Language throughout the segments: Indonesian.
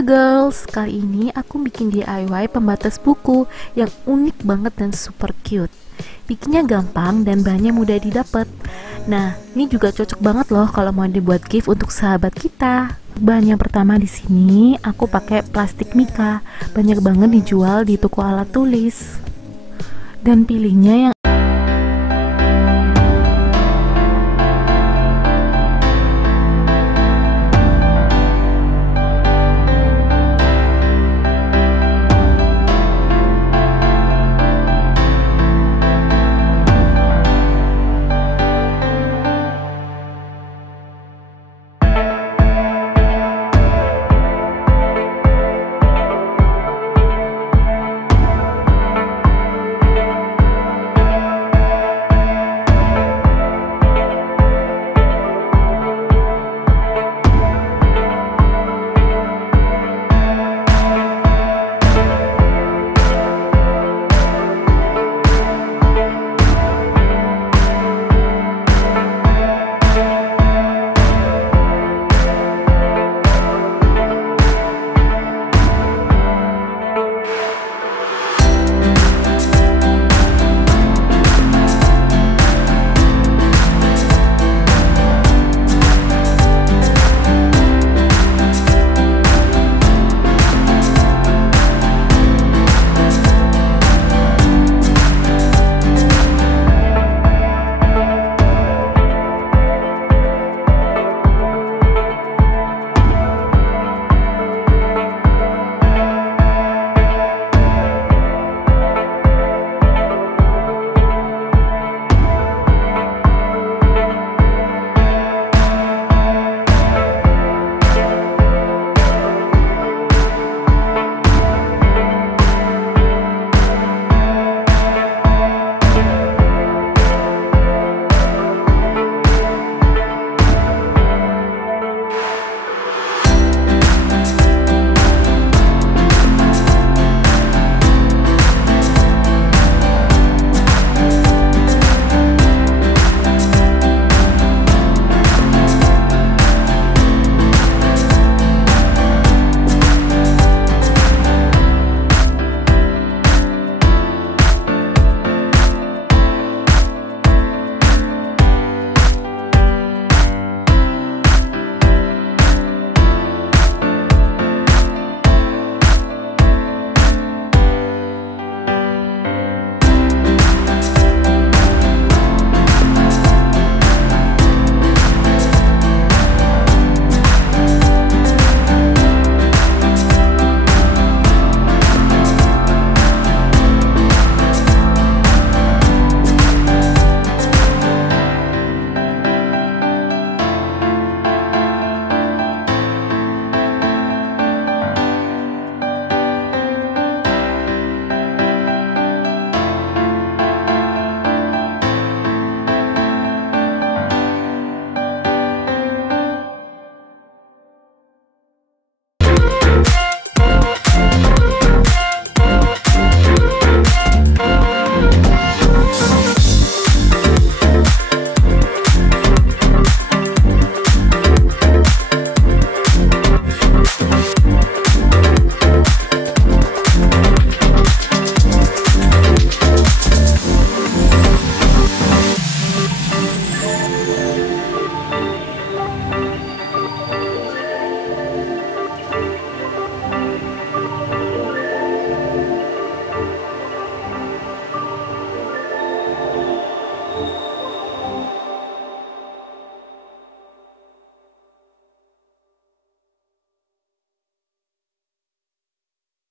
Halo girls, kali ini aku bikin DIY pembatas buku yang unik banget dan super cute. Bikinnya gampang dan bahannya mudah didapat. Nah, ini juga cocok banget loh kalau mau dibuat gift untuk sahabat kita. Bahan yang pertama di sini aku pakai plastik mika. Banyak banget dijual di toko alat tulis. Dan pilihnya yang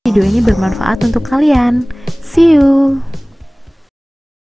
video ini bermanfaat untuk kalian. See you!